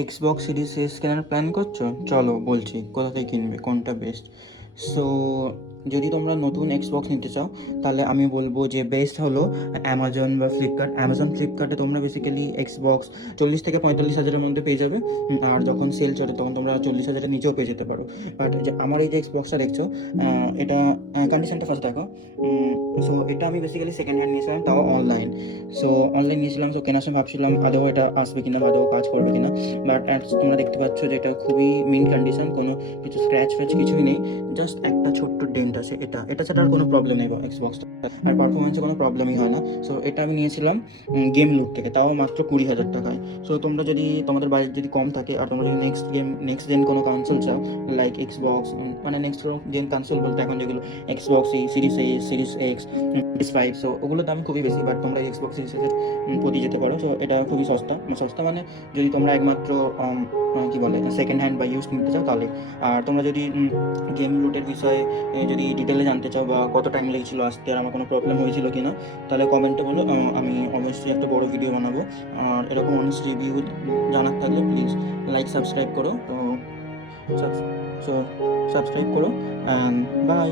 Xbox series S কেনার plan করছো? চলো বলছি কোথা থেকে কিনবে, কোনটা বেস্ট। সো যদি তোমরা নতুন এক্সবক্স নিতে চাও তাহলে আমি বলবো যে বেস্ট হলো অ্যামাজন বা ফ্লিপকার্ট। ফ্লিপকার্টে তোমরা বেসিক্যালি এক্সবক্স 40 থেকে 45 হাজারের মধ্যে পেয়ে যাবে। আর যখন সেল চলে তখন তোমরা 40 হাজারের নিচেও পেয়ে যেতে পারো। বাট যে আমার এই যে এক্সবক্সটা দেখছো, এটা কন্ডিশনটা ফার্স্ট দেখো। সো এটা আমি বেসিক্যালি সেকেন্ড হ্যান্ড নিয়েছিলাম, তাও অনলাইন। সো অনলাইন নিয়েছিলাম, সো কেনার সময় ভাবছিলাম আদৌ এটা আসবে কিনা, আদৌ কাজ করবে কিনা। বাট তোমরা দেখতে পাচ্ছ যে এটা খুবই মিন কন্ডিশন, কোনো কিছু স্ক্র্যাচ ফ্র্যাচ কিছুই নেই। জাস্ট একটা ছোট্ট ডেন্ট আছে, এটা ছাড়া আর কোনো প্রবলেম নেই এক্সবক্সটা। আর পারফরমেন্সে কোনো প্রবলেমই হয় না। সো এটা আমি নিয়েছিলাম গেম লুট থেকে, তাও মাত্র 20,000 টাকায়। সো তোমরা যদি তোমাদের বাজেট যদি কম থাকে আর তোমরা যদি নেক্সট জেন কোনো কনসোল চাও, লাইক এক্সবক্স, মানে নেক্সট জেন কনসোল বলতে এখন যেগুলো এক্সবক্স সিরিজ এ, সিরিজ এক্স, PS5, সো ওগুলোর দাম খুবই বেশি। বাট তোমরা এক্সবক্স সিরিজের প্রতি যেতে পারো। সো এটা খুবই সস্তা মানে যদি তোমরা একমাত্র কি বলে সেকেন্ড হ্যান্ড বা ইউজ কিনতে চাও তাহলে। আর তোমরা যদি গেম লুটের বিষয়ে যদি ডিটেলে জানতে চাও বা কত টাইম লেগেছিল আসতে আর আমার কোনো প্রবলেম হয়েছিল কি না, তাহলে কমেন্টে বলো, আমি অবশ্যই একটা বড় ভিডিও বানাবো। আর এরকম অনেক রিভিউ জানার থাকলে প্লিজ সাবস্ক্রাইব করো। তো সাবস্ক্রাইব করো, অ্যান্ড বাই।